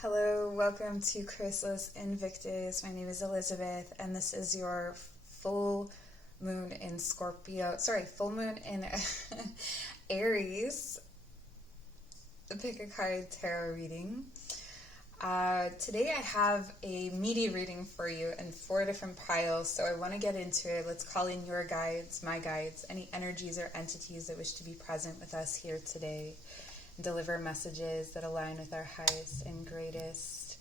Hello, welcome to Chrysalis Invictus. My name is Elizabeth, and this is your full moon in full moon in Aries, the Pick a Card Tarot reading. Today I have a meaty reading for you in 4 different piles, so I want to get into it. Let's call in your guides, my guides, any energies or entities that wish to be present with us here today. Deliver messages that align with our highest and greatest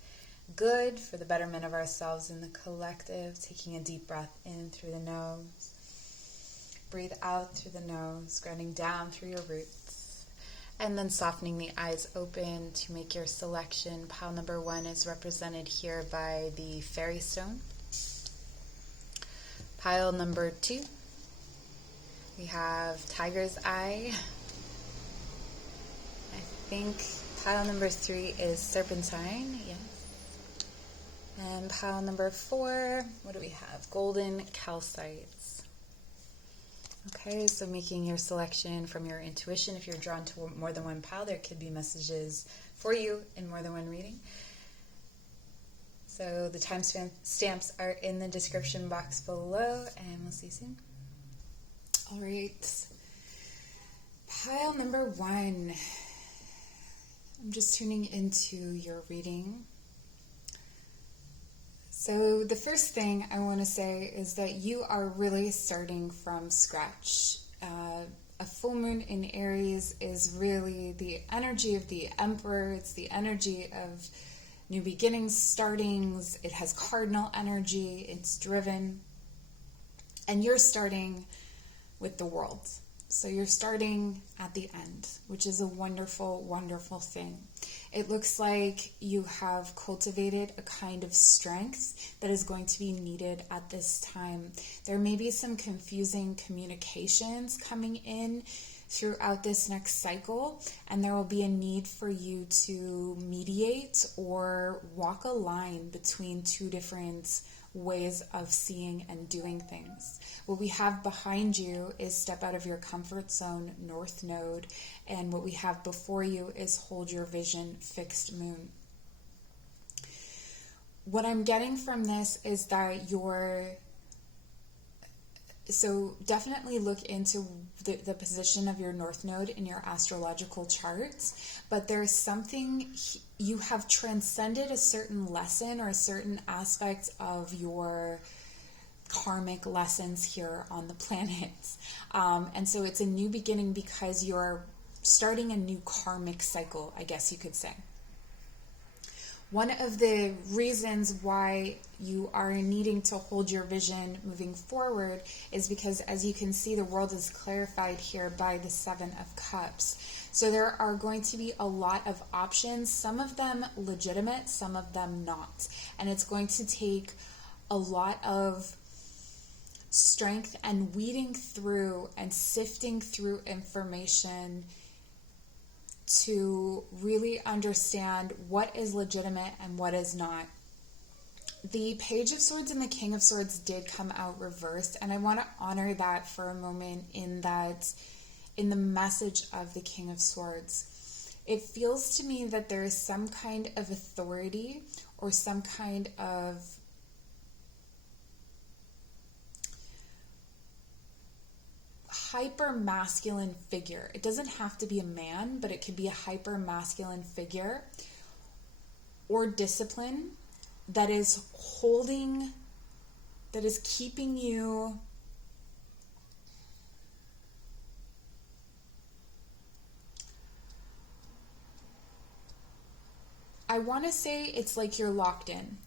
good for the betterment of ourselves and the collective. Taking a deep breath in through the nose. Breathe out through the nose, grounding down through your roots. And then softening the eyes open to make your selection. Pile number 1 is represented here by the fairy stone. Pile number 2, we have tiger's eye. I think pile number 3 is serpentine, yes. And pile number 4, what do we have? Golden calcites. Okay, so making your selection from your intuition. If you're drawn to more than one pile, there could be messages for you in more than one reading. So the time stamps are in the description box below, and we'll see you soon. All right, pile number 1. I'm just tuning into your reading. So the first thing I want to say is that you are really starting from scratch. A full moon in Aries is really the energy of the Emperor. It's the energy of new beginnings, startings. It has cardinal energy. It's driven. And you're starting with the world. So you're starting at the end, which is a wonderful, wonderful thing. It looks like you have cultivated a kind of strength that is going to be needed at this time. There may be some confusing communications coming in throughout this next cycle, and there will be a need for you to mediate or walk a line between two different ways of seeing and doing things. What we have behind you is step out of your comfort zone, North Node, and what we have before you is hold your vision, fixed moon. What I'm getting from this is that so definitely look into the position of your North Node in your astrological charts, but there's something, you have transcended a certain lesson or a certain aspect of your karmic lessons here on the planet. And so it's a new beginning because you're starting a new karmic cycle, I guess you could say. One of the reasons why you are needing to hold your vision moving forward is because, as you can see, the world is clarified here by the 7 of Cups. So there are going to be a lot of options, some of them legitimate, some of them not. And it's going to take a lot of strength and weeding through and sifting through information to really understand what is legitimate and what is not. The Page of Swords and the King of Swords did come out reversed, and I want to honor that for a moment in the message of the King of Swords. It feels to me that there is some kind of authority or some kind of hyper masculine figure. It doesn't have to be a man, but it could be a hyper masculine figure or discipline that is keeping you I want to say it's like you're locked in.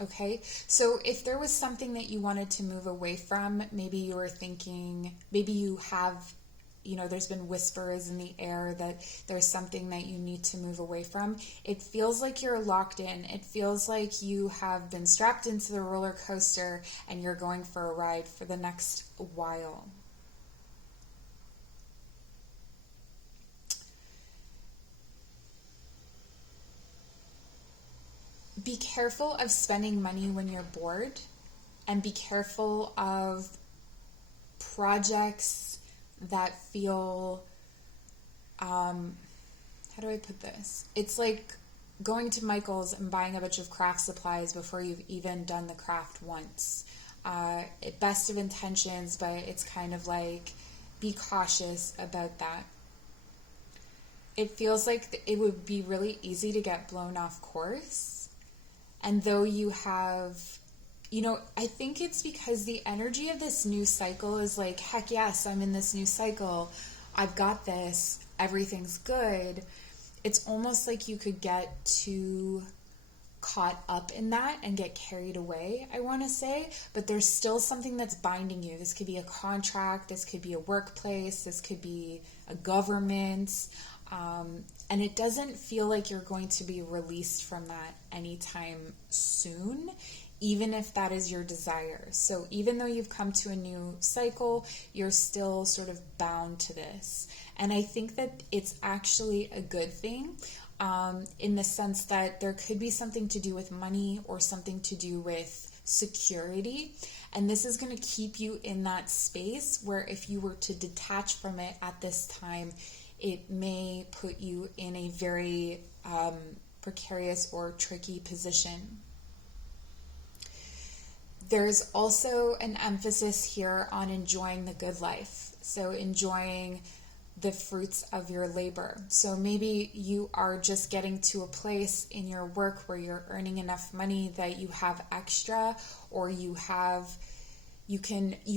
Okay, so if there was something that you wanted to move away from, maybe you were thinking, maybe you have, there's been whispers in the air that there's something that you need to move away from. It feels like you're locked in. It feels like you have been strapped into the roller coaster and you're going for a ride for the next while. Be careful of spending money when you're bored, and be careful of projects that feel, how do I put this? It's like going to Michael's and buying a bunch of craft supplies before you've even done the craft once. Best of intentions, but it's kind of like, be cautious about that. It feels like it would be really easy to get blown off course. And though you have, I think it's because the energy of this new cycle is like, heck yes, I'm in this new cycle. I've got this. Everything's good. It's almost like you could get too caught up in that and get carried away, I want to say, but there's still something that's binding you. This could be a contract, this could be a workplace, this could be a government, and it doesn't feel like you're going to be released from that anytime soon, even if that is your desire. So even though you've come to a new cycle, you're still sort of bound to this. And I think that it's actually a good thing, in the sense that there could be something to do with money or something to do with security. And this is going to keep you in that space where if you were to detach from it at this time, it may put you in a very precarious or tricky position. There's also an emphasis here on enjoying the good life. So enjoying the fruits of your labor. So maybe you are just getting to a place in your work where you're earning enough money that you have extra, or you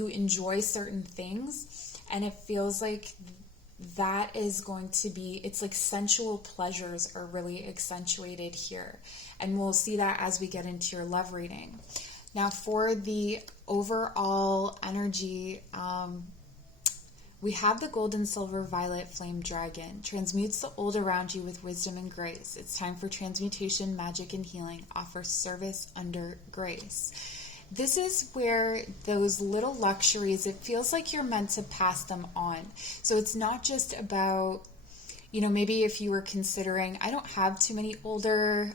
enjoy certain things, and it feels like that is going to be, it's like sensual pleasures are really accentuated here. And we'll see that as we get into your love reading. Now for the overall energy, we have the gold and silver violet flame dragon. Transmutes the old around you with wisdom and grace. It's time for transmutation, magic, and healing. Offer service under grace. This is where those little luxuries, it feels like you're meant to pass them on. So it's not just about, maybe if you were considering, I don't have too many older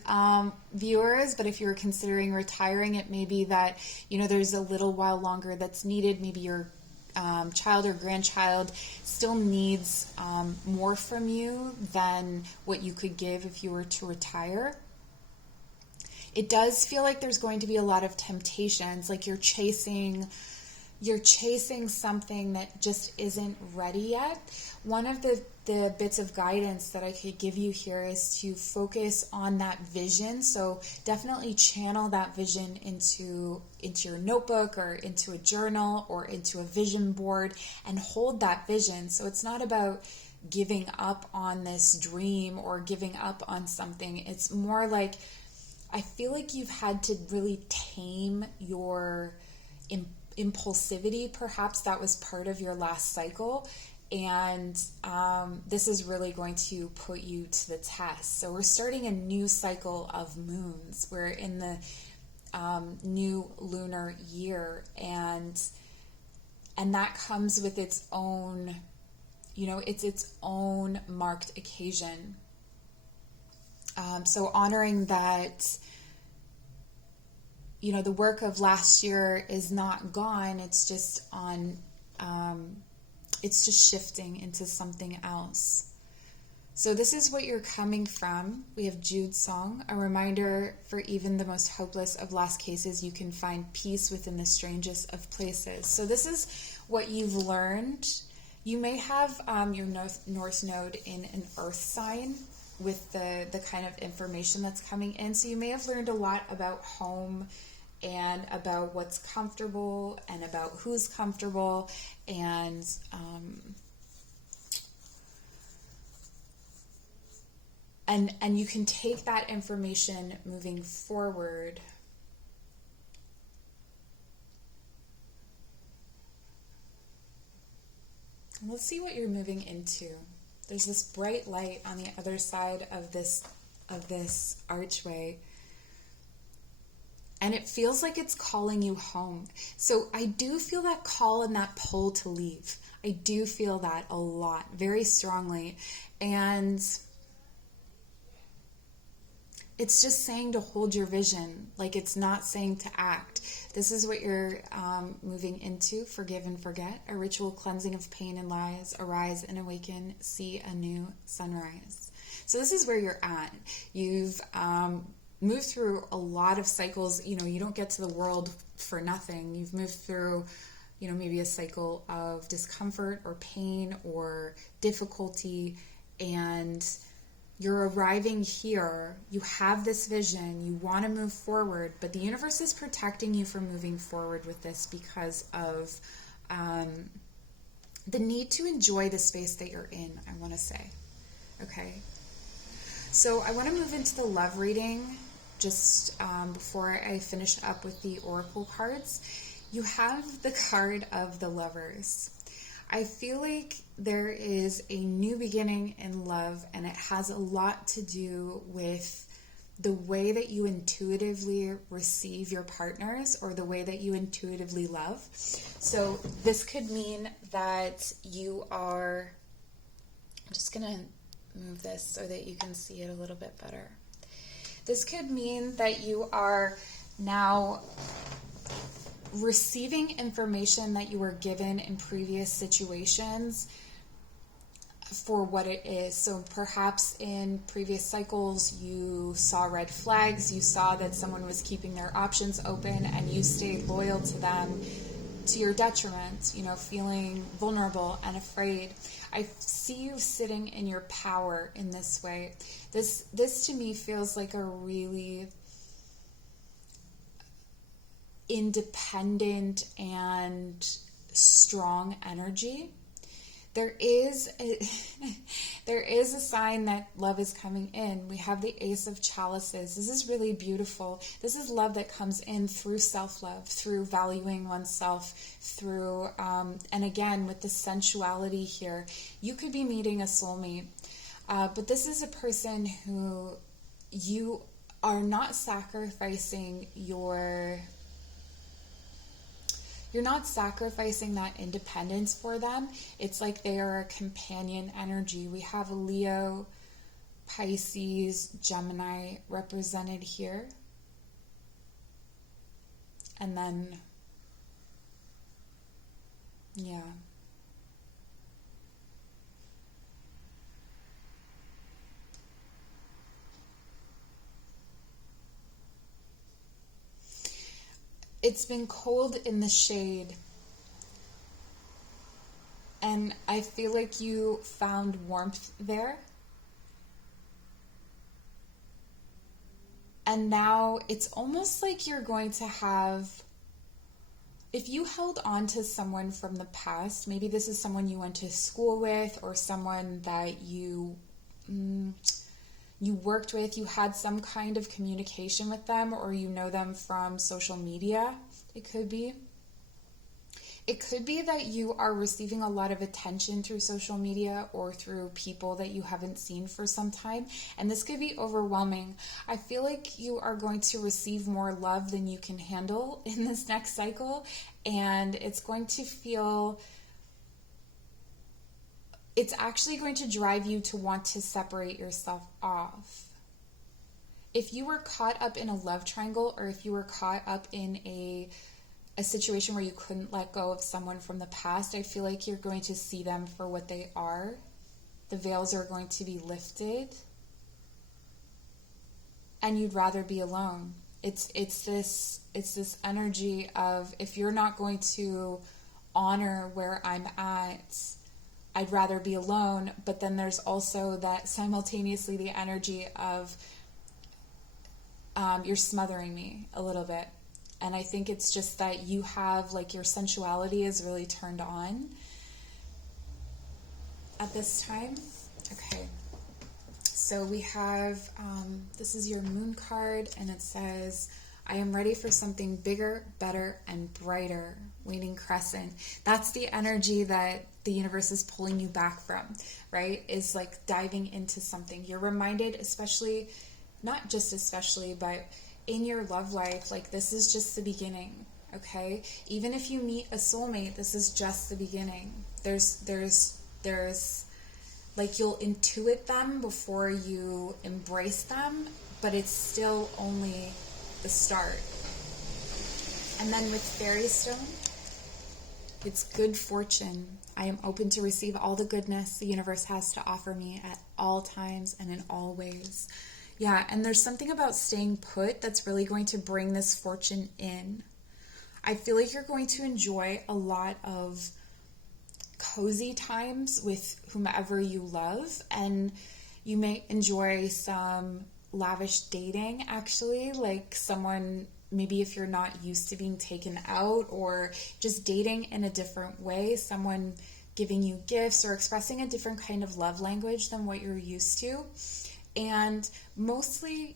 viewers, but if you were considering retiring, it may be that, there's a little while longer that's needed. Maybe your child or grandchild still needs more from you than what you could give if you were to retire. It does feel like there's going to be a lot of temptations, like you're chasing something that just isn't ready yet. One of the bits of guidance that I could give you here is to focus on that vision. So definitely channel that vision into your notebook or into a journal or into a vision board and hold that vision. So it's not about giving up on this dream or giving up on something. It's more like, I feel like you've had to really tame your impulsivity. Perhaps that was part of your last cycle. And this is really going to put you to the test. So we're starting a new cycle of moons. We're in the new lunar year. And that comes with its own, it's its own marked occasion. So honoring that, the work of last year is not gone. It's just it's just shifting into something else. So this is what you're coming from. We have Jude's song, a reminder for even the most hopeless of lost cases, you can find peace within the strangest of places. So this is what you've learned. You may have your North Node in an earth sign with the kind of information that's coming in. So you may have learned a lot about home and about what's comfortable and about who's comfortable, and you can take that information moving forward. And let's see what you're moving into. There's this bright light on the other side of this archway. And it feels like it's calling you home. So I do feel that call and that pull to leave. I do feel that a lot, very strongly. And it's just saying to hold your vision. Like, it's not saying to act. This is what you're moving into. Forgive and forget. A ritual cleansing of pain and lies. Arise and awaken. See a new sunrise. So this is where you're at. You've moved through a lot of cycles. You know, you don't get to the world for nothing. You've moved through, you know, maybe a cycle of discomfort or pain or difficulty, and you're arriving here. You have this vision. You want to move forward, but the universe is protecting you from moving forward with this because of the need to enjoy the space that you're in, I want to say. Okay. So I want to move into the love reading just before I finish up with the oracle cards. You have the card of the Lovers. I feel like there is a new beginning in love, and it has a lot to do with the way that you intuitively receive your partners, or the way that you intuitively love. So this could mean that you are, I'm just going to move this so that you can see it a little bit better. This could mean that you are now receiving information that you were given in previous situations for what it is. So perhaps in previous cycles you saw red flags, you saw that someone was keeping their options open, and you stayed loyal to them to your detriment, you know, feeling vulnerable and afraid. I see you sitting in your power in this way. This to me feels like a really independent and strong energy. There is a sign that love is coming in. We have the Ace of Chalices. This is really beautiful. This is love that comes in through self-love, through valuing oneself, through, and again, with the sensuality here. You could be meeting a soulmate, but this is a person who you are not sacrificing You're not sacrificing that independence for them. It's like they are a companion energy. We have Leo, Pisces, Gemini represented here. And then, yeah. It's been cold in the shade, and I feel like you found warmth there. And now it's almost like you're going to have, if you held on to someone from the past, maybe this is someone you went to school with, or someone that you worked with, you had some kind of communication with them, or you know them from social media. It could be that you are receiving a lot of attention through social media or through people that you haven't seen for some time, and this could be overwhelming. I feel like you are going to receive more love than you can handle in this next cycle, and it's actually going to drive you to want to separate yourself off. If you were caught up in a love triangle, or if you were caught up in a situation where you couldn't let go of someone from the past, I feel like you're going to see them for what they are. The veils are going to be lifted, and you'd rather be alone. It's this energy of, if you're not going to honor where I'm at, I'd rather be alone. But then there's also that simultaneously the energy of you're smothering me a little bit. And I think it's just that you have, like, your sensuality is really turned on at this time. Okay. So we have, this is your moon card, and it says, I am ready for something bigger, better, and brighter. Waning crescent. That's the energy that the universe is pulling you back from, right? Is like diving into something. You're reminded, especially, not just especially, but in your love life, like, this is just the beginning, okay? Even if you meet a soulmate, this is just the beginning. There's like, you'll intuit them before you embrace them, but it's still only the start. And then with fairy stone, It's good fortune. I am open to receive all the goodness the universe has to offer me at all times and in all ways. Yeah, and there's something about staying put that's really going to bring this fortune in. I feel like you're going to enjoy a lot of cozy times with whomever you love, and you may enjoy some lavish dating, actually, like someone, maybe if you're not used to being taken out, or just dating in a different way, someone giving you gifts or expressing a different kind of love language than what you're used to. And mostly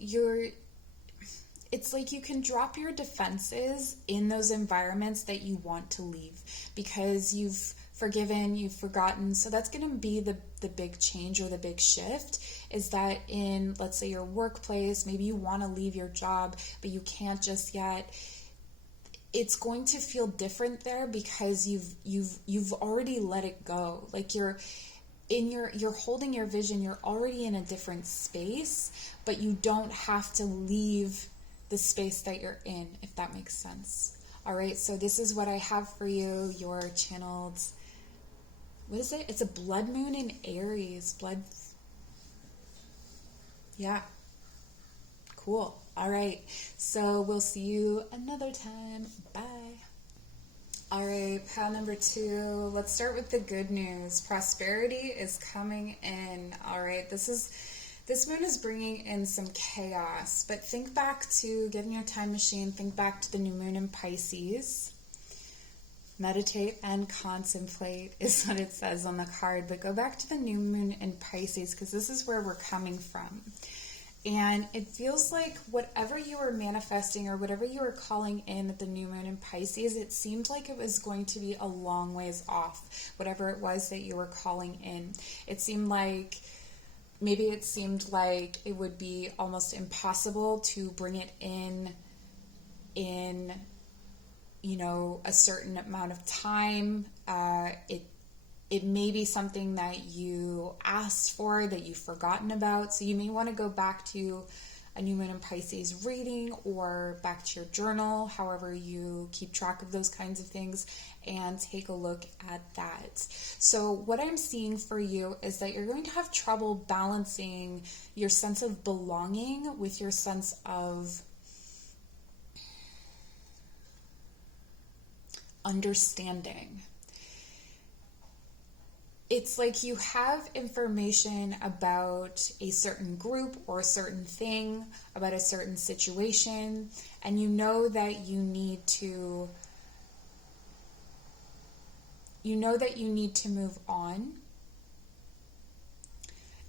it's like you can drop your defenses in those environments that you want to leave, because you've forgiven, you've forgotten. So that's going to be the big change, or the big shift, is that in, let's say, your workplace, maybe you want to leave your job, but you can't just yet. It's going to feel different there because you've already let it go. Like you're holding your vision, you're already in a different space, but you don't have to leave the space that you're in, if that makes sense. All right, so this is what I have for you. Your channeled, what is it? It's a blood moon in Aries. Yeah. Cool. All right. So we'll see you another time. Bye. All right, pile number 2. Let's start with the good news. Prosperity is coming in. All right. This moon is bringing in some chaos, but think back to, get in your time machine, think back to the new moon in Pisces. Meditate and contemplate is what it says on the card, but go back to the new moon in Pisces, because this is where we're coming from. And it feels like whatever you were manifesting, or whatever you were calling in at the new moon in Pisces, it seemed like it was going to be a long ways off, whatever it was that you were calling in. It seemed like it would be almost impossible to bring it in a certain amount of time. It may be something that you asked for that you've forgotten about. So you may want to go back to a new moon in Pisces reading, or back to your journal, however you keep track of those kinds of things, and take a look at that. So what I'm seeing for you is that you're going to have trouble balancing your sense of belonging with your sense of understanding. It's like you have information about a certain group or a certain thing, about a certain situation, and you know that you need to move on.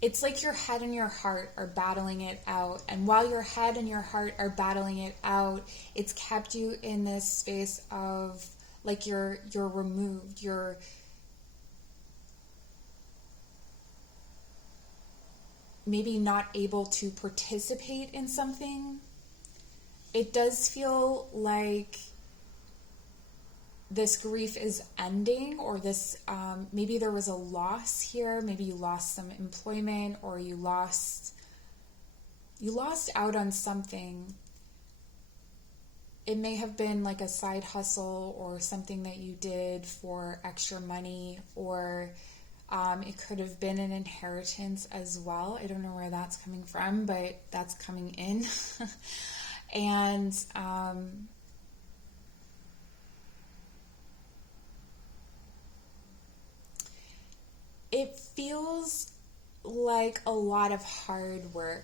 It's like your head and your heart are battling it out, and while your head and your heart are battling it out, it's kept you in this space of like you're removed, you're maybe not able to participate in something. It does feel like this grief is ending, or this maybe there was a loss here. Maybe you lost some employment, or you lost out on something. It may have been like a side hustle, or something that you did for extra money, or it could have been an inheritance as well. I don't know where that's coming from, but that's coming in. And it feels like a lot of hard work.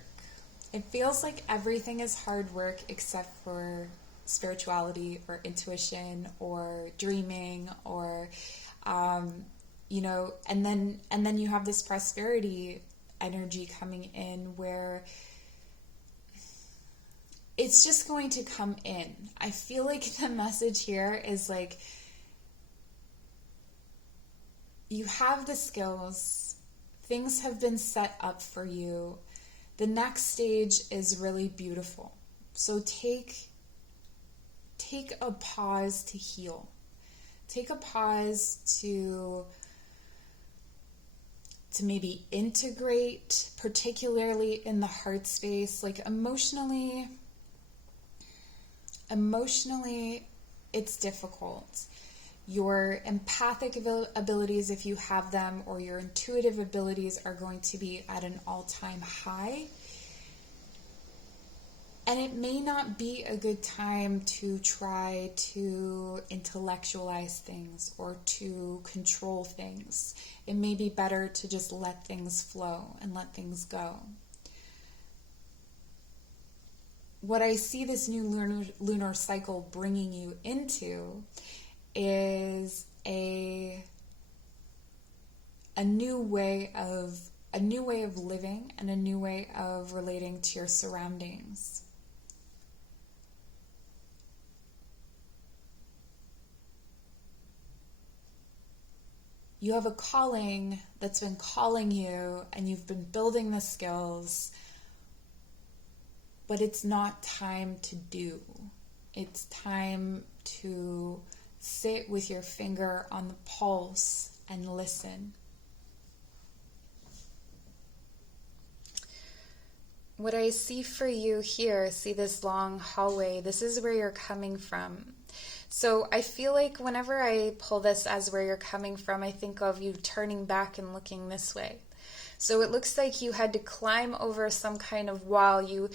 It feels like everything is hard work except for spirituality, or intuition, or dreaming, or and then you have this prosperity energy coming in, where it's just going to come in. I feel like the message here is like, you have the skills, things have been set up for you. The next stage is really beautiful. So take a pause to heal. Take a pause to maybe integrate, particularly in the heart space. Like emotionally, it's difficult. Your empathic abilities, if you have them, or your intuitive abilities are going to be at an all-time high. And it may not be a good time to try to intellectualize things or to control things. It may be better to just let things flow and let things go. What I see this new lunar cycle bringing you into is a new way of living and a new way of relating to your surroundings. You have a calling that's been calling you, and you've been building the skills, but it's not time to do. It's time to sit with your finger on the pulse and listen. What I see for you here, see this long hallway, this is where you're coming from. So I feel like whenever I pull this as where you're coming from, I think of you turning back and looking this way. So it looks like you had to climb over some kind of wall. You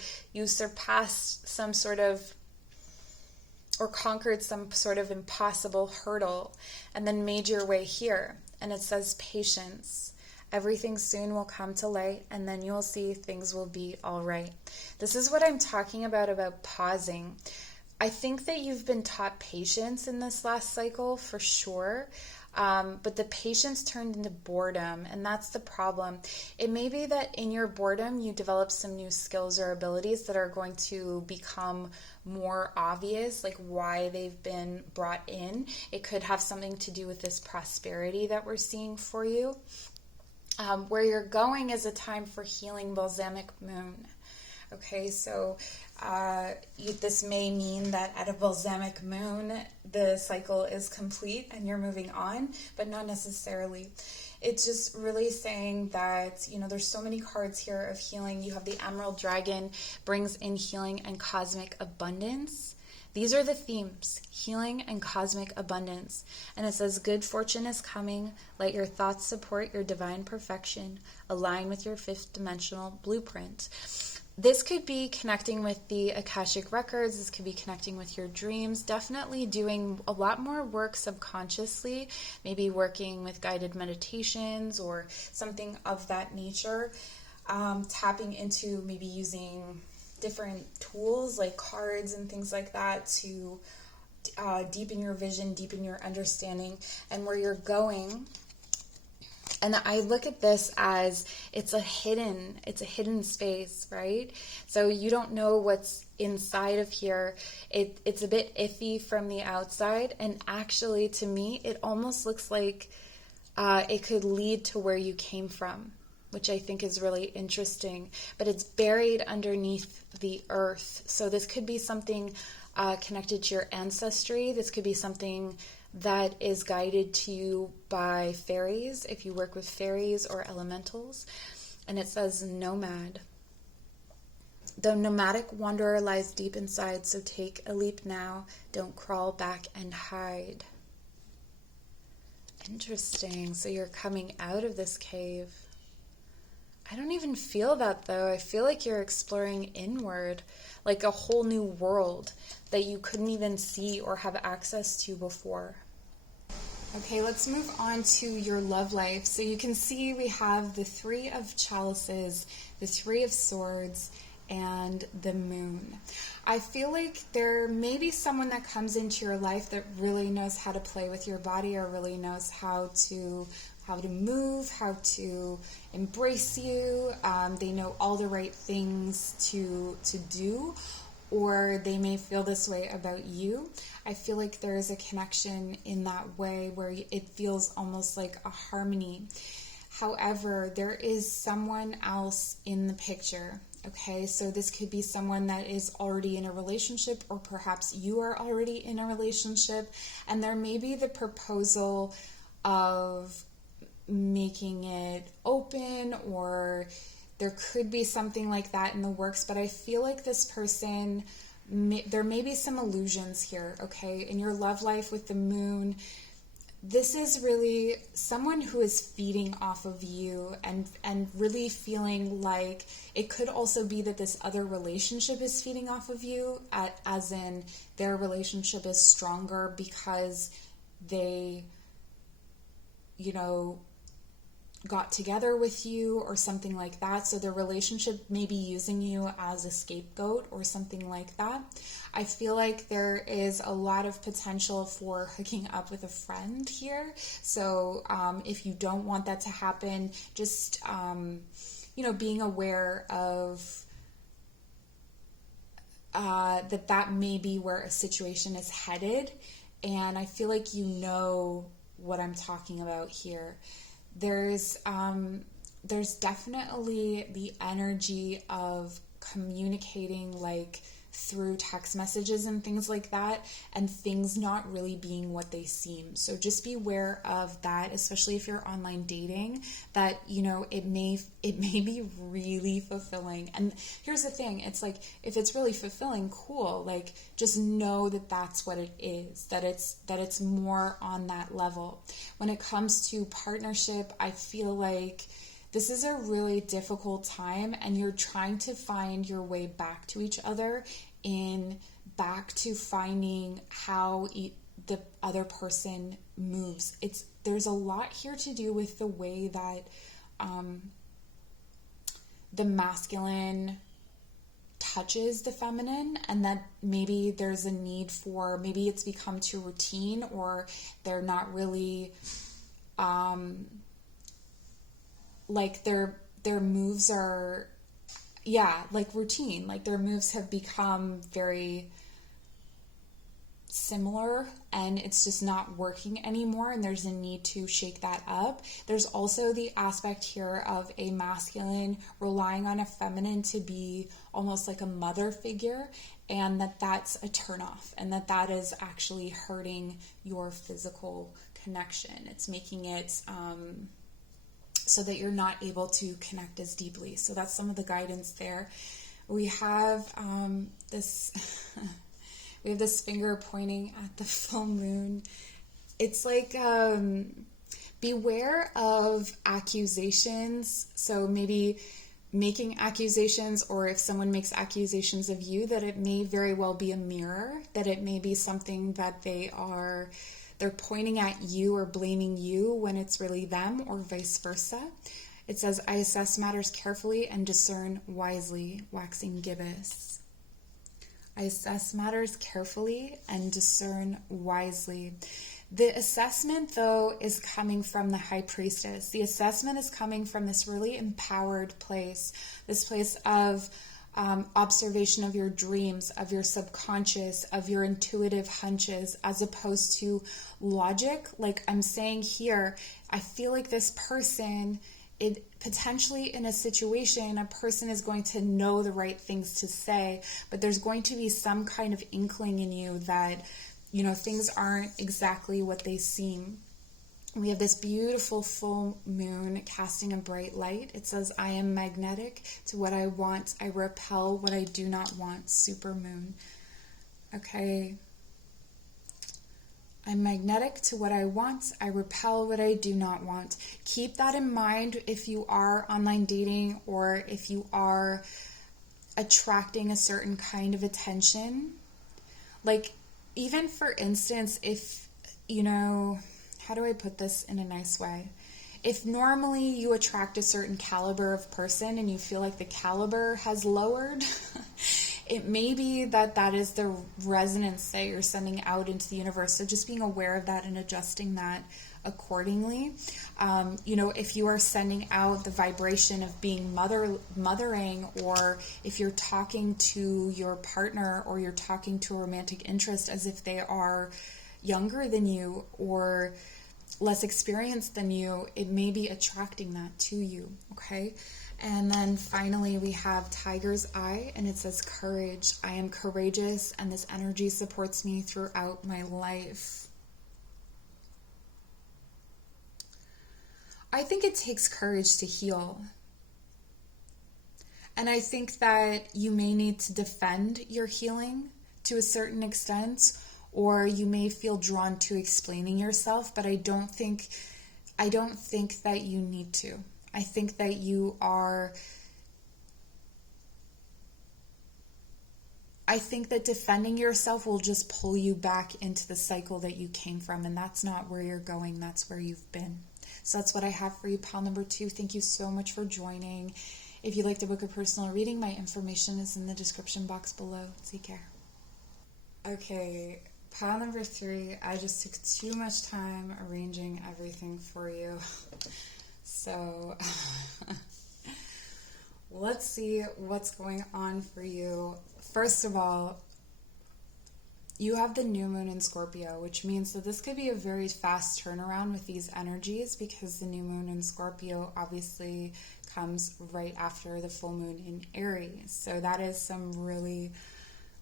surpassed some sort of, or conquered some sort of impossible hurdle, and then made your way here. And it says patience. Everything soon will come to light, and then you'll see things will be all right. This is what I'm talking about pausing. I think that you've been taught patience in this last cycle for sure, but the patience turned into boredom, and that's the problem. It may be that in your boredom you develop some new skills or abilities that are going to become more obvious, like why they've been brought in. It could have something to do with this prosperity that we're seeing for you. Where you're going is a time for healing balsamic moon. Okay, so this may mean that at a balsamic moon, the cycle is complete and you're moving on, but not necessarily. It's just really saying that, there's so many cards here of healing. You have the Emerald Dragon, brings in healing and cosmic abundance. These are the themes, healing and cosmic abundance. And it says, good fortune is coming. Let your thoughts support your divine perfection. Align with your fifth dimensional blueprint. This could be connecting with the Akashic Records. This could be connecting with your dreams. Definitely doing a lot more work subconsciously, maybe working with guided meditations or something of that nature. Tapping into maybe using different tools like cards and things like that to deepen your vision, deepen your understanding, and where you're going. And I look at this as it's a hidden space, right? So you don't know what's inside of here. It's a bit iffy from the outside. And actually, to me, it almost looks like it could lead to where you came from, which I think is really interesting. But it's buried underneath the earth. So this could be something connected to your ancestry. This could be something that is guided to you by fairies, if you work with fairies or elementals. And it says nomad. The nomadic wanderer lies deep inside, so take a leap now. Don't crawl back and hide. Interesting. So you're coming out of this cave. I don't even feel that, though. I feel like you're exploring inward, like a whole new world that you couldn't even see or have access to before. Okay, let's move on to your love life. So you can see we have the Three of Chalices, the Three of Swords, and the Moon. I feel like there may be someone that comes into your life that really knows how to play with your body, or really knows how to move, how to embrace you. They know all the right things to do, or they may feel this way about you. I feel like there is a connection in that way where it feels almost like a harmony. However, there is someone else in the picture. Okay, so this could be someone that is already in a relationship, or perhaps you are already in a relationship, and there may be the proposal of making it open, or there could be something like that in the works. But I feel like this person, there may be some illusions here, okay? In your love life with the Moon, this is really someone who is feeding off of you and really feeling like it could also be that this other relationship is feeding off of you, as in their relationship is stronger because they, got together with you or something like that. So their relationship may be using you as a scapegoat or something like that. I feel like there is a lot of potential for hooking up with a friend here. So if you don't want that to happen, just, being aware of that may be where a situation is headed. And I feel like you know what I'm talking about here. There's definitely the energy of communicating like through text messages and things like that, and things not really being what they seem. So just be aware of that, especially if you're online dating, that, it may be really fulfilling. And here's the thing, it's like, if it's really fulfilling, cool, like just know that that's what it is, that it's more on that level. When it comes to partnership, I feel like this is a really difficult time, and you're trying to find your way back to each other, back to finding how the other person moves. There's a lot here to do with the way that the masculine touches the feminine, and that maybe there's a need for, maybe it's become too routine, or they're not really like their moves are, like routine, like their moves have become very similar and it's just not working anymore, and there's a need to shake that up. There's also the aspect here of a masculine relying on a feminine to be almost like a mother figure, and that's a turnoff, and that is actually hurting your physical connection. It's making it so that you're not able to connect as deeply. So that's some of the guidance there. We have this we have this finger pointing at the full moon. It's like beware of accusations. So maybe making accusations, or if someone makes accusations of you, that it may very well be a mirror, that it may be something that they're pointing at you or blaming you when it's really them, or vice versa. It says, I assess matters carefully and discern wisely, waxing gibbous. I assess matters carefully and discern wisely. The assessment, though, is coming from the High Priestess. The assessment is coming from this really empowered place, this place of observation of your dreams, of your subconscious, of your intuitive hunches, as opposed to logic. Like I'm saying here, I feel like this person, potentially in a situation, a person is going to know the right things to say, but there's going to be some kind of inkling in you that, things aren't exactly what they seem. We have this beautiful full moon casting a bright light. It says, I am magnetic to what I want. I repel what I do not want. Super moon. Okay. I'm magnetic to what I want. I repel what I do not want. Keep that in mind if you are online dating, or if you are attracting a certain kind of attention. Like, even for instance, if, how do I put this in a nice way? If normally you attract a certain caliber of person and you feel like the caliber has lowered, it may be that is the resonance that you're sending out into the universe. So just being aware of that and adjusting that accordingly. If you are sending out the vibration of being mothering, or if you're talking to your partner or you're talking to a romantic interest as if they are younger than you or less experienced than you, it may be attracting that to you, okay? And then finally we have Tiger's Eye, and it says courage. I am courageous, and this energy supports me throughout my life. I think it takes courage to heal. And I think that you may need to defend your healing to a certain extent, or you may feel drawn to explaining yourself, but I don't think that you need to. I think that I think that defending yourself will just pull you back into the cycle that you came from, and that's not where you're going, that's where you've been. So that's what I have for you, pile number 2. Thank you so much for joining. If you'd like to book a personal reading, my information is in the description box below. Take care. Okay, pile number 3. I just took too much time arranging everything for you. So let's see what's going on for you. First of all, you have the new moon in Scorpio, which means that this could be a very fast turnaround with these energies, because the new moon in Scorpio obviously comes right after the full moon in Aries. So that is some really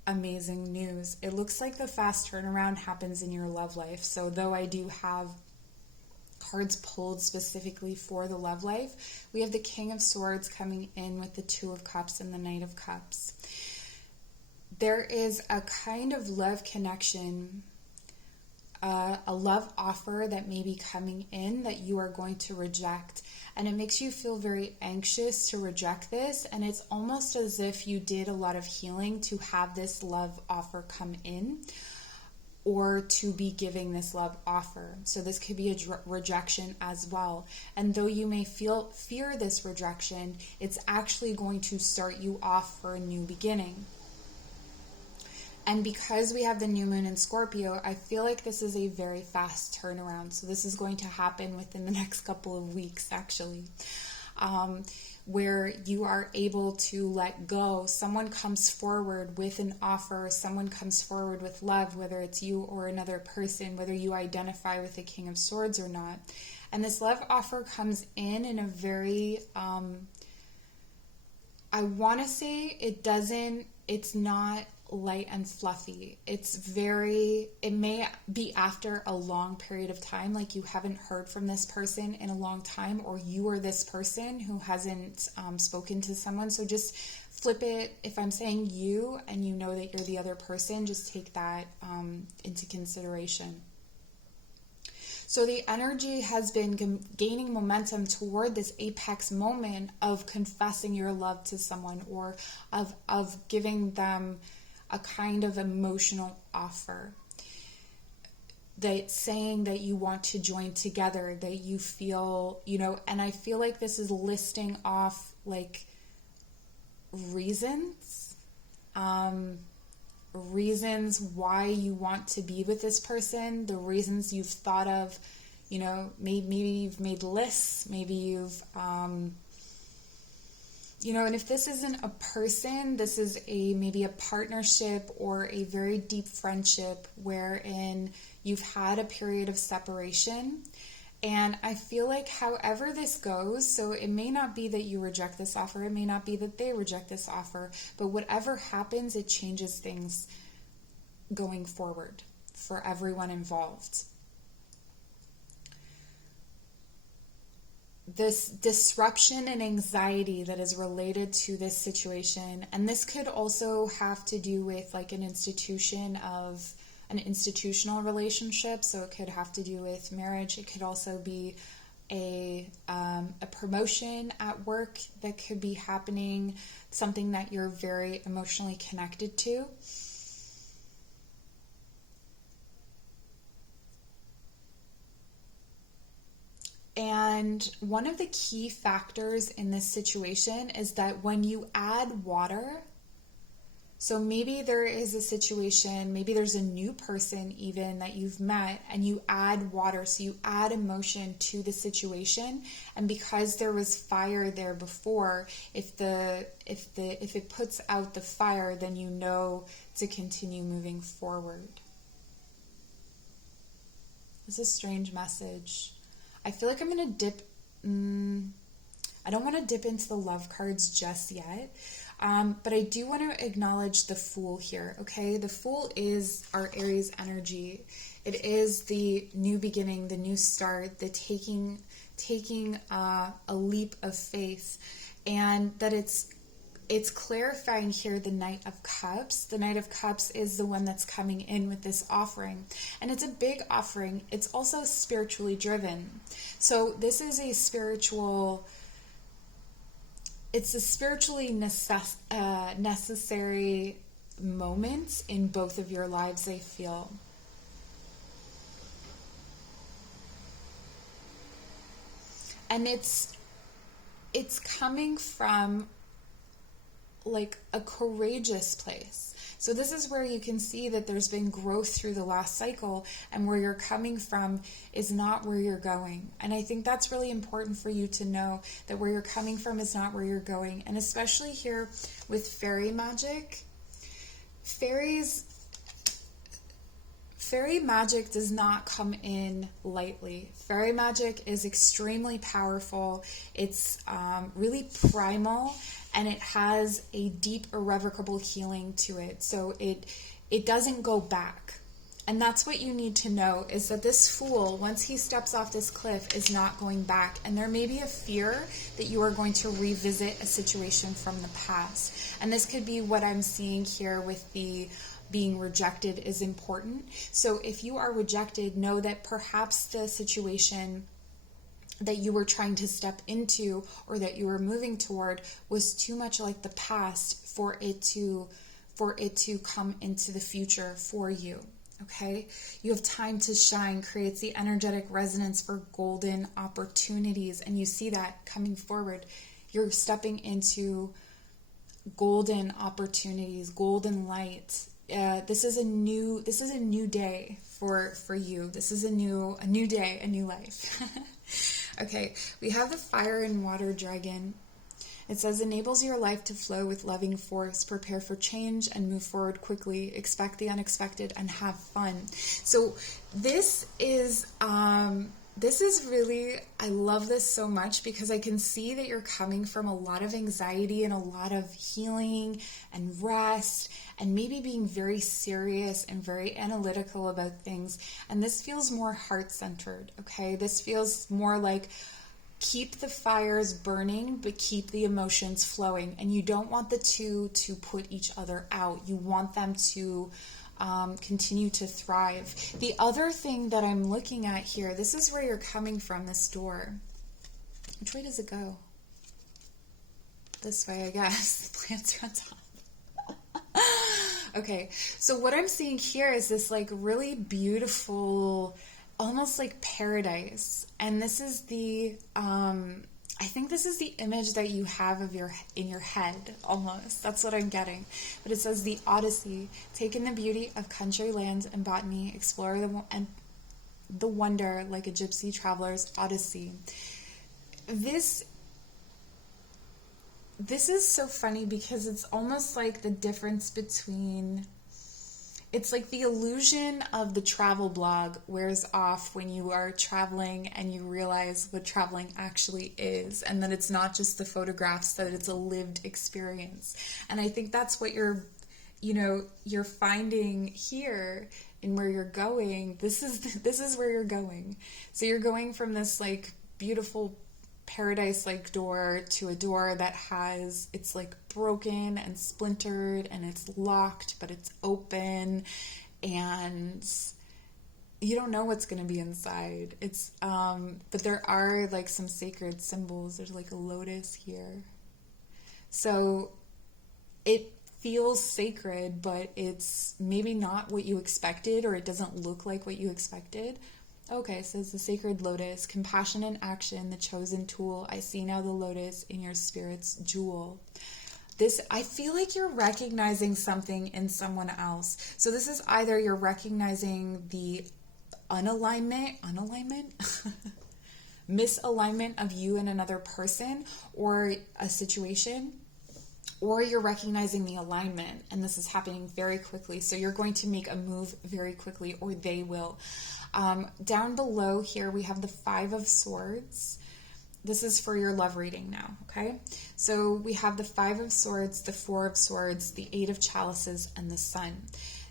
amazing news. It looks like the fast turnaround happens in your love life. So though I do have cards pulled specifically for the love life, we have the King of Swords coming in with the Two of Cups and the Knight of Cups. There is a kind of love connection, a love offer that may be coming in that you are going to reject. And it makes you feel very anxious to reject this. And it's almost as if you did a lot of healing to have this love offer come in, or to be giving this love offer. So this could be a rejection as well. And though you may fear this rejection, it's actually going to start you off for a new beginning. And because we have the new moon in Scorpio, I feel like this is a very fast turnaround. So this is going to happen within the next couple of weeks, actually, where you are able to let go. Someone comes forward with an offer. Someone comes forward with love, whether it's you or another person, whether you identify with the King of Swords or not. And this love offer comes in a very, I want to say it's not light and fluffy. It may be after a long period of time, like you haven't heard from this person in a long time, or you are this person who hasn't spoken to someone. So just flip it. If I'm saying you and you know that you're the other person, just take that into consideration. So the energy has been gaining momentum toward this apex moment of confessing your love to someone, or of giving them a kind of emotional offer, that saying that you want to join together, that you feel, and I feel like this is listing off like reasons why you want to be with this person, the reasons you've thought of, maybe you've made lists, maybe you've, and if this isn't a person, this is maybe a partnership or a very deep friendship wherein you've had a period of separation. And I feel like however this goes, so it may not be that you reject this offer, it may not be that they reject this offer, but whatever happens, it changes things going forward for everyone involved. This disruption and anxiety that is related to this situation, and this could also have to do with like an institutional relationship, so it could have to do with marriage. It could also be a promotion at work that could be happening, something that you're very emotionally connected to. And one of the key factors in this situation is that when you add water, so maybe there is a situation, maybe there's a new person even that you've met, and you add water, so you add emotion to the situation. And because there was fire there before, if it puts out the fire, then you know to continue moving forward. It's a strange message. I feel like I'm going to dip, I don't want to dip into the love cards just yet, but I do want to acknowledge the Fool here, okay? The Fool is our Aries energy. It is the new beginning, the new start, the taking a leap of faith, and that it's it's clarifying here the Knight of Cups. The Knight of Cups is the one that's coming in with this offering. And it's a big offering. It's also spiritually driven. So this is a spiritual... It's a spiritually necessary moment in both of your lives, I feel. And it's coming from like a courageous place. So this is where you can see that there's been growth through the last cycle, and where you're coming from is not where you're going. And I think that's really important for you to know, that where you're coming from is not where you're going. And especially here with fairy magic, fairy magic does not come in lightly. Fairy magic is extremely powerful. It's really primal, and it has a deep, irrevocable healing to it. So it doesn't go back. And that's what you need to know, is that this Fool, once he steps off this cliff, is not going back. And there may be a fear that you are going to revisit a situation from the past. And this could be what I'm seeing here with the being rejected is important. So if you are rejected, know that perhaps the situation that you were trying to step into, or that you were moving toward, was too much like the past for it to come into the future for you. Okay? You have time to shine, creates the energetic resonance for golden opportunities. And you see that coming forward. You're stepping into golden opportunities, golden light. This is a new day for you. This is a new day, a new life. Okay, we have the Fire and Water Dragon. It says, enables your life to flow with loving force, prepare for change and move forward quickly, expect the unexpected and have fun. So this is really, I love this so much, because I can see that you're coming from a lot of anxiety and a lot of healing and rest, and maybe being very serious and very analytical about things. And this feels more heart-centered, okay? This feels more like, keep the fires burning, but keep the emotions flowing. And you don't want the two to put each other out. You want them to continue to thrive. The other thing that I'm looking at here, this is where you're coming from, this door. Which way does it go? This way, I guess. The plants are on top. Okay, so what I'm seeing here is this like really beautiful, almost like paradise. And this is the, I think this is the image that you have of in your head, almost. That's what I'm getting. But it says the Odyssey, take in the beauty of country lands and botany, explore the wonder like a gypsy traveler's odyssey. This is so funny, because it's almost like the difference between, it's like the illusion of the travel blog wears off when you are traveling and you realize what traveling actually is, and that it's not just the photographs, that it's a lived experience. And I think that's what you're finding here in where you're going. This is where you're going. So you're going from this like beautiful paradise-like door to a door that it's like broken and splintered, and it's locked, but it's open, and you don't know what's going to be inside. It's but there are like some sacred symbols. There's like a lotus here, so it feels sacred, but it's maybe not what you expected, or it doesn't look like what you expected. Okay, so it's the sacred lotus, compassion in action, the chosen tool. I see now the lotus in your spirit's jewel. I feel like you're recognizing something in someone else. So this is either you're recognizing the misalignment of you and another person or a situation, or you're recognizing the alignment, and this is happening very quickly. So you're going to make a move very quickly, or they will. Down below here, we have the Five of Swords. This is for your love reading now, okay? So we have the Five of Swords, the Four of Swords, the Eight of Chalices, and the Sun.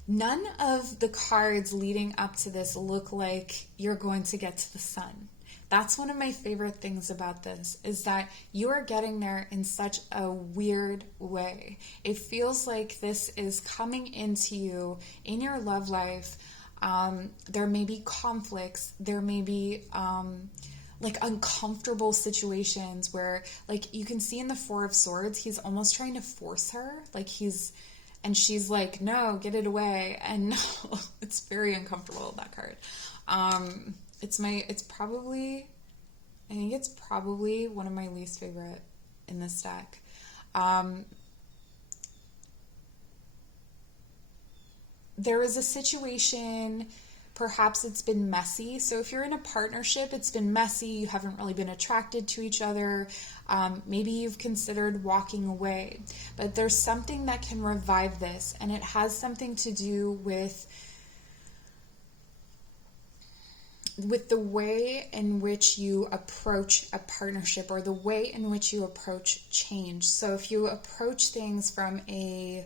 None of the cards leading up to this look like you're going to get to the Sun. That's one of my favorite things about this, is that you are getting there in such a weird way. It feels like this is coming into you in your love life. There may be conflicts, there may be like uncomfortable situations where, like, you can see in the Four of Swords, he's almost trying to force her, like and she's like, no, get it away. And no, it's very uncomfortable, that card. It's probably one of my least favorite in this deck. There is a situation, perhaps it's been messy. So if you're in a partnership, it's been messy, you haven't really been attracted to each other. Maybe you've considered walking away. But there's something that can revive this, and it has something to do with the way in which you approach a partnership, or the way in which you approach change. So if you approach things from a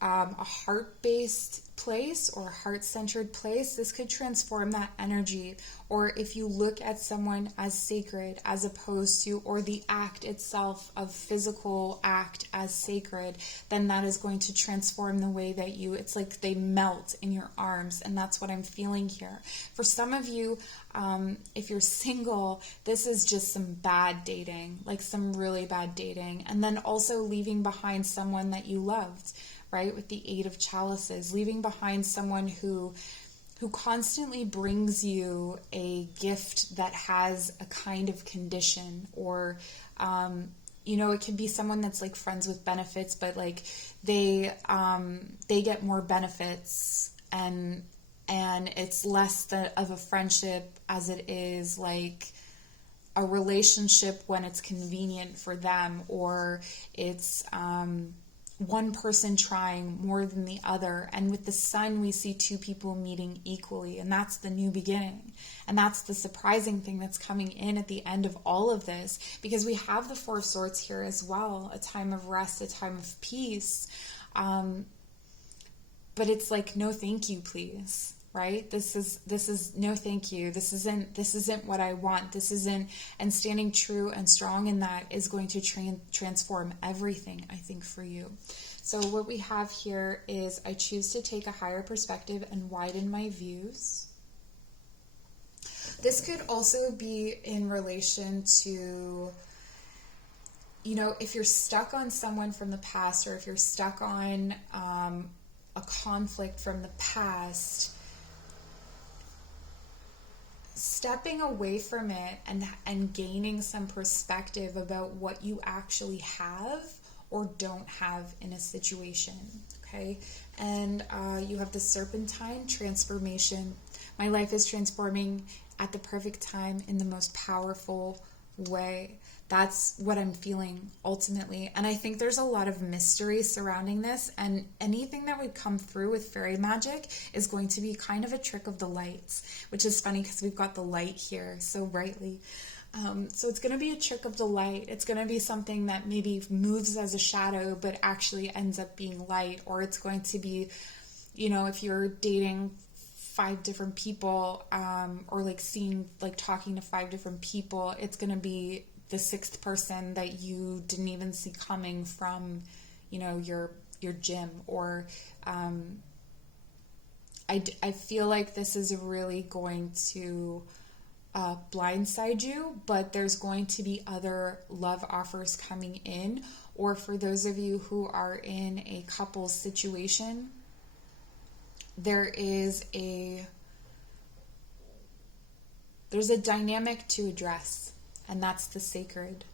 heart-based place or a heart-centered place, this could transform that energy. Or if you look at someone as sacred as opposed to, or the act itself of physical act as sacred, then that is going to transform the way that it's like they melt in your arms. And that's what I'm feeling here. For some of you, if you're single, this is just some bad dating, like some really bad dating. And then also leaving behind someone that you loved, right? With the Eight of Chalices, leaving behind someone who constantly brings you a gift that has a kind of condition, or, it could be someone that's like friends with benefits, but like they get more benefits, and it's less of a friendship as it is like a relationship when it's convenient for them, or it's, one person trying more than the other. And with the Sun, we see two people meeting equally, and that's the new beginning. And that's the surprising thing that's coming in at the end of all of this, because we have the Four of Swords here as well, a time of rest, a time of peace. But it's like, no thank you, please. Right? This is no thank you. This isn't what I want. This isn't, and standing true and strong in that is going to transform everything, I think, for you. So what we have here is, I choose to take a higher perspective and widen my views. This could also be in relation to, if you're stuck on someone from the past, or if you're stuck on a conflict from the past, stepping away from it and gaining some perspective about what you actually have or don't have in a situation, okay? And you have the Serpentine, transformation. My life is transforming at the perfect time in the most powerful way. That's what I'm feeling ultimately. And I think there's a lot of mystery surrounding this, and anything that would come through with fairy magic is going to be kind of a trick of the lights, which is funny because we've got the light here so brightly. So it's going to be a trick of the light. It's going to be something that maybe moves as a shadow but actually ends up being light. Or it's going to be, if you're dating 5 different people, or talking to 5 different people, it's going to be the 6th person that you didn't even see coming from, your gym. Or I feel like this is really going to blindside you, but there's going to be other love offers coming in. Or for those of you who are in a couples situation, there's a dynamic to address, and that's the sacred.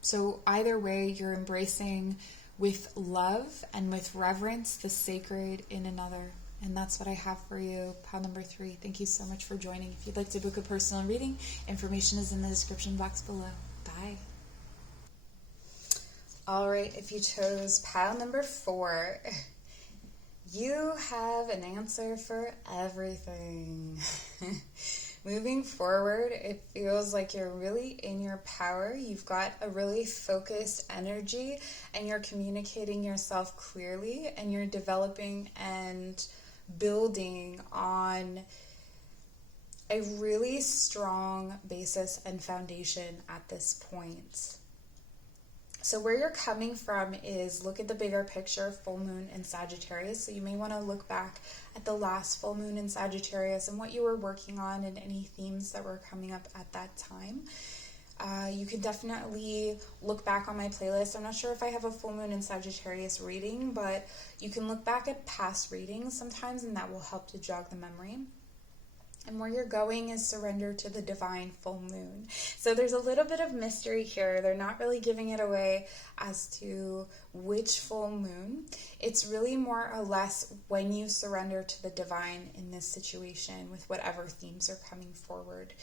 So either way, you're embracing with love and with reverence the sacred in another. And that's what I have for you, pile number 3. Thank you so much for joining. If you'd like to book a personal reading, information is in the description box below. Bye. All right, if you chose pile number 4, you have an answer for everything. Moving forward, it feels like you're really in your power. You've got a really focused energy, and you're communicating yourself clearly, and you're developing and building on a really strong basis and foundation at this point. So where you're coming from is, look at the bigger picture, full moon in Sagittarius. So you may want to look back at the last full moon in Sagittarius and what you were working on and any themes that were coming up at that time. You can definitely look back on my playlist. I'm not sure if I have a full moon in Sagittarius reading, but you can look back at past readings sometimes, and that will help to jog the memory. And where you're going is surrender to the divine full moon. So there's a little bit of mystery here. They're not really giving it away as to which full moon. It's really more or less when you surrender to the divine in this situation with whatever themes are coming forward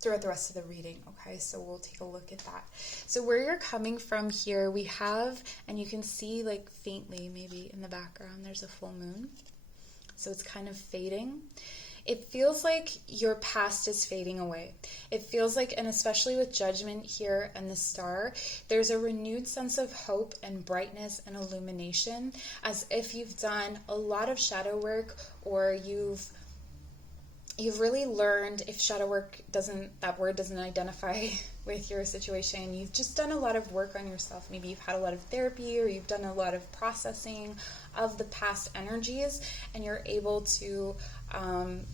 throughout the rest of the reading. Okay, so we'll take a look at that. So where you're coming from here, we have, and you can see like faintly maybe in the background, there's a full moon. So it's kind of fading. It feels like your past is fading away. It feels like, and especially with Judgment here and the star, there's a renewed sense of hope and brightness and illumination, as if you've done a lot of shadow work, or you've really learned, if shadow work that word doesn't identify with your situation, you've just done a lot of work on yourself. Maybe you've had a lot of therapy, or you've done a lot of processing of the past energies, and you're able to,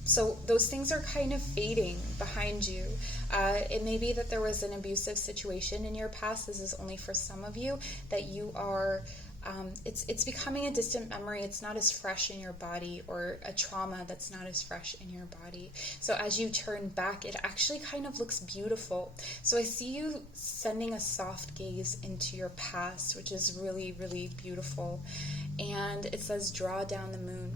so those things are kind of fading behind you. It may be that there was an abusive situation in your past. This is only for some of you, that you are, it's becoming a distant memory. It's not as fresh in your body, or a trauma that's not as fresh in your body. So as you turn back, it actually kind of looks beautiful. So I see you sending a soft gaze into your past, which is really, really beautiful. And it says, draw down the moon.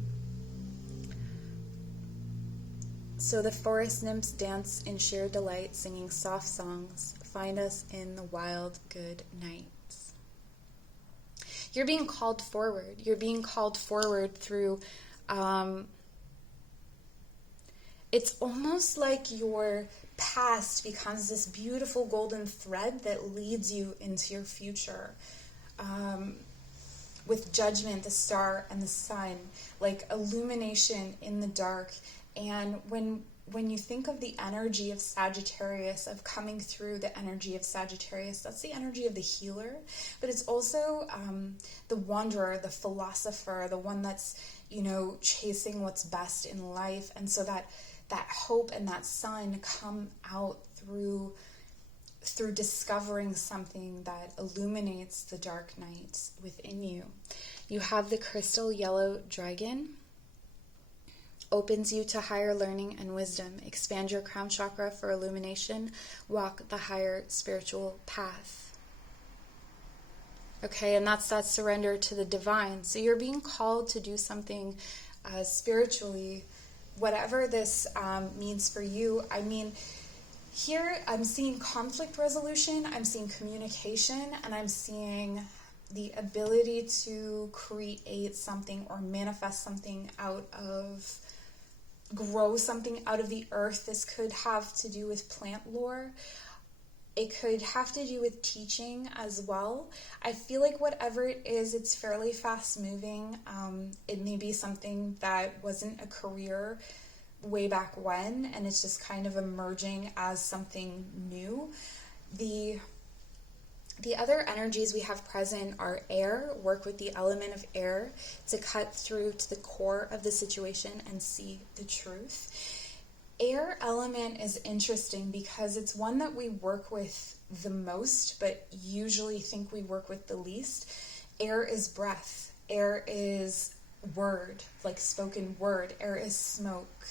So the forest nymphs dance in sheer delight, singing soft songs. Find us in the wild good night. You're being called forward. You're being called forward through, it's almost like your past becomes this beautiful golden thread that leads you into your future. With Judgment, the star, and the sun, like illumination in the dark. And when you think of the energy of Sagittarius, of coming through the energy of Sagittarius, that's the energy of the healer, but it's also the wanderer, the philosopher, the one that's, chasing what's best in life. And so that hope and that sun come out through discovering something that illuminates the dark night within you. You have the crystal yellow dragon. Opens you to higher learning and wisdom. Expand your crown chakra for illumination. Walk the higher spiritual path. Okay, and that's that surrender to the divine. So you're being called to do something spiritually, whatever this means for you. I mean, here I'm seeing conflict resolution, I'm seeing communication, and I'm seeing the ability to create something or manifest something grow something out of the earth. This could have to do with plant lore. It could have to do with teaching as well. I feel like whatever it is, it's fairly fast moving. It may be something that wasn't a career way back when, and it's just kind of emerging as something new. The other energies we have present are air. Work with the element of air to cut through to the core of the situation and see the truth. Air element is interesting because it's one that we work with the most, but usually think we work with the least. Air is breath. Air is word, like spoken word. Air is smoke.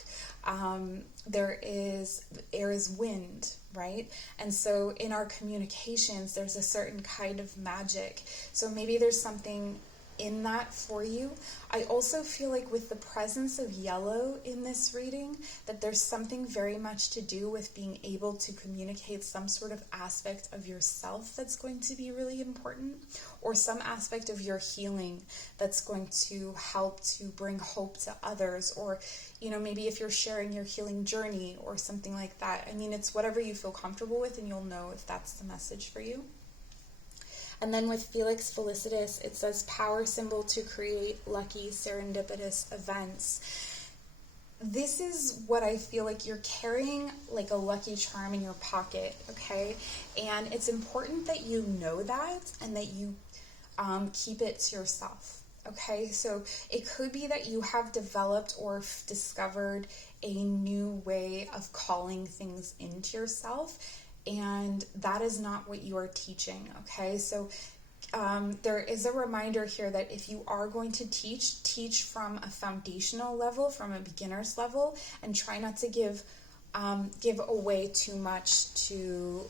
Air is wind, right? And so in our communications, there's a certain kind of magic. So maybe there's something in that for you. I also feel like with the presence of yellow in this reading, that there's something very much to do with being able to communicate some sort of aspect of yourself that's going to be really important, or some aspect of your healing that's going to help to bring hope to others, or maybe if you're sharing your healing journey or something like that. I mean, it's whatever you feel comfortable with, and you'll know if that's the message for you. And then with Felix Felicitas, it says power symbol to create lucky serendipitous events. this is what I feel like you're carrying, like a lucky charm in your pocket, okay? And it's important that you know that and that you keep it to yourself, okay? So it could be that you have developed or discovered a new way of calling things into yourself, and that is not what you are teaching, okay? So there is a reminder here that if you are going to teach from a foundational level, from a beginner's level, and try not to give away too much to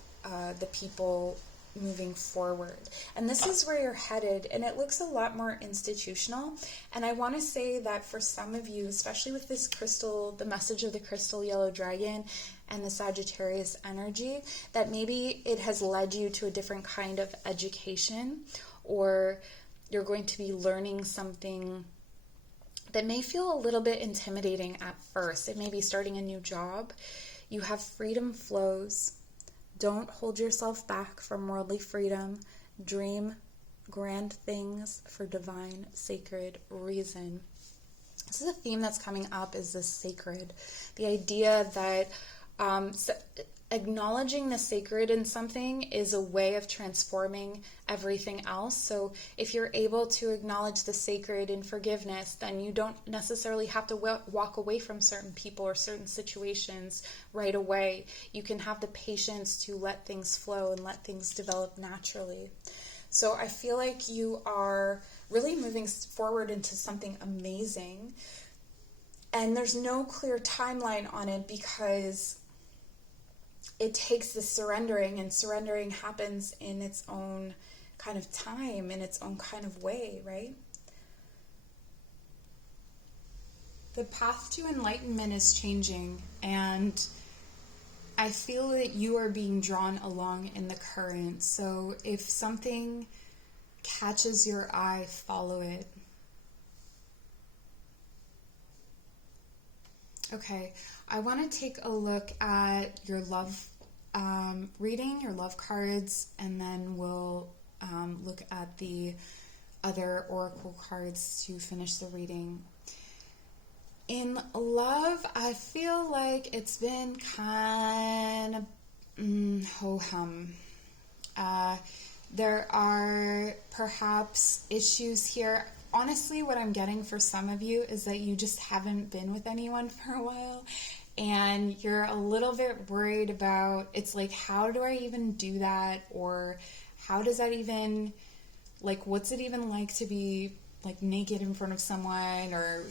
the people moving forward. And this is where you're headed, and it looks a lot more institutional. And I want to say that for some of you, especially with this crystal, the message of the crystal yellow dragon and the Sagittarius energy, that maybe it has led you to a different kind of education, or you're going to be learning something that may feel a little bit intimidating at first. It may be starting a new job. You have freedom flows. Don't hold yourself back from worldly freedom. Dream grand things for divine, sacred reason. This is a theme that's coming up, is the sacred. The idea that acknowledging the sacred in something is a way of transforming everything else. So if you're able to acknowledge the sacred in forgiveness, then you don't necessarily have to walk away from certain people or certain situations right away. You can have the patience to let things flow and let things develop naturally. So I feel like you are really moving forward into something amazing. And there's no clear timeline on it, because it takes the surrendering, and surrendering happens in its own kind of time, in its own kind of way, right? The path to enlightenment is changing, and I feel that you are being drawn along in the current. So if something catches your eye, follow it. Okay, I want to take a look at your love reading, your love cards, and then we'll look at the other oracle cards to finish the reading. In love, I feel like it's been kind of ho-hum. There are perhaps issues here. Honestly, what I'm getting for some of you is that you just haven't been with anyone for a while, and you're a little bit worried about, it's like, how do I even do that? Or how does that even, like, what's it even like to be like naked in front of someone? Or,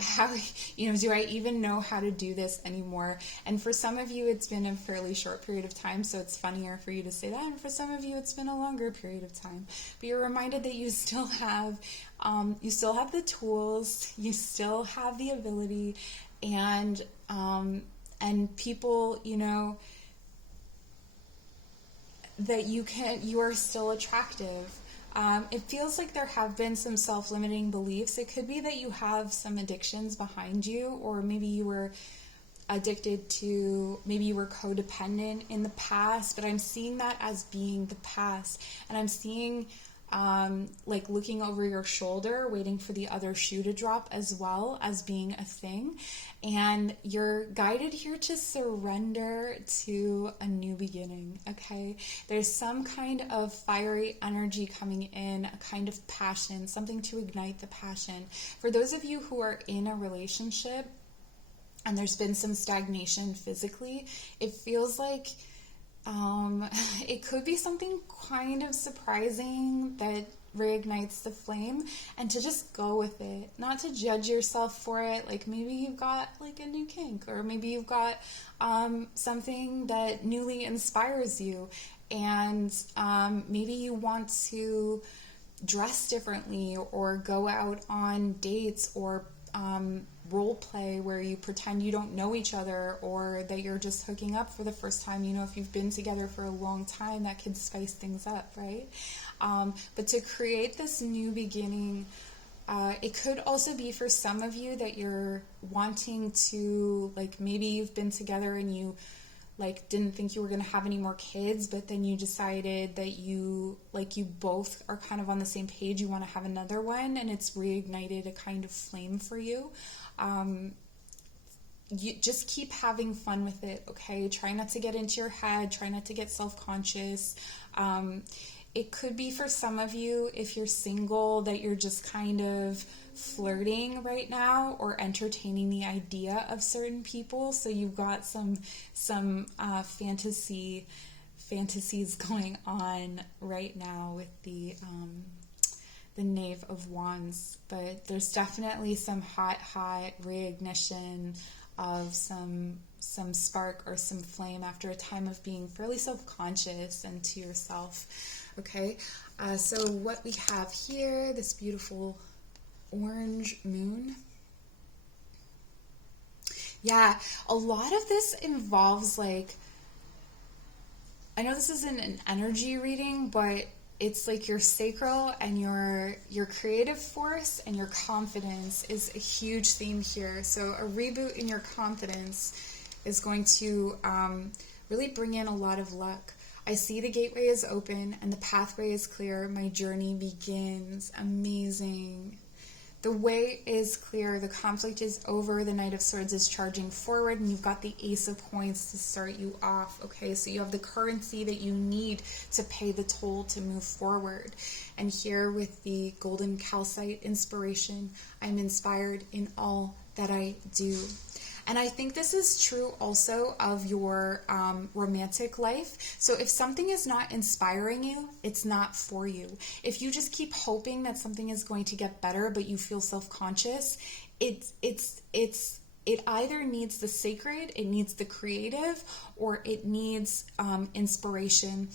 how, do I even know how to do this anymore? And for some of you, it's been a fairly short period of time, so it's funnier for you to say that. And for some of you, it's been a longer period of time. But you're reminded that you still have the tools, you still have the ability, and people, that you are still attractive. It feels like there have been some self-limiting beliefs. It could be that you have some addictions behind you, or maybe you were addicted to, maybe you were codependent in the past, but I'm seeing that as being the past. And I'm seeing like looking over your shoulder, waiting for the other shoe to drop, as well as being a thing. And you're guided here to surrender to a new beginning, okay? There's some kind of fiery energy coming in, a kind of passion, something to ignite the passion. For those of you who are in a relationship and there's been some stagnation physically, it feels like it could be something kind of surprising that reignites the flame, and to just go with it, not to judge yourself for it. Like, maybe you've got like a new kink, or maybe you've got something that newly inspires you, and maybe you want to dress differently, or go out on dates, or role play where you pretend you don't know each other, or that you're just hooking up for the first time. If you've been together for a long time, that could spice things up, right? But to create this new beginning, it could also be for some of you that you're wanting to, like, maybe you've been together and you like didn't think you were going to have any more kids, but then you decided that you both are kind of on the same page, you want to have another one, and it's reignited a kind of flame for you. you just keep having fun with it, okay? Try not to get into your head. Try not to get self-conscious. It could be for some of you, if you're single, that you're just kind of flirting right now or entertaining the idea of certain people. So you've got some fantasies going on right now with the Knave of Wands. But there's definitely some hot reignition of some spark or some flame after a time of being fairly self-conscious and to yourself. Okay, so what we have here, this beautiful orange moon. Yeah, a lot of this involves, like, I know this isn't an energy reading, but it's like your sacral and your creative force and your confidence is a huge theme here. So a reboot in your confidence is going to really bring in a lot of luck. I see the gateway is open and the pathway is clear. My journey begins. Amazing. The way is clear. The conflict is over. The Knight of Swords is charging forward, and you've got the Ace of Coins to start you off. Okay, so you have the currency that you need to pay the toll to move forward. And here with the golden calcite inspiration, I'm inspired in all that I do. And I think this is true also of your romantic life. So if something is not inspiring you, it's not for you. If you just keep hoping that something is going to get better, but you feel self-conscious, it either needs the sacred, it needs the creative, or it needs inspiration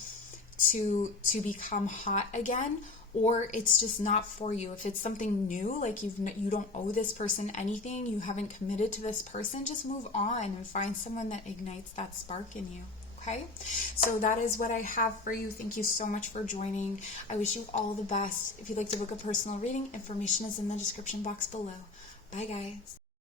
to become hot again. Or it's just not for you. If it's something new, like you don't owe this person anything, you haven't committed to this person, just move on and find someone that ignites that spark in you. Okay? So that is what I have for you. Thank you so much for joining. I wish you all the best. If you'd like to book a personal reading, information is in the description box below. Bye, guys.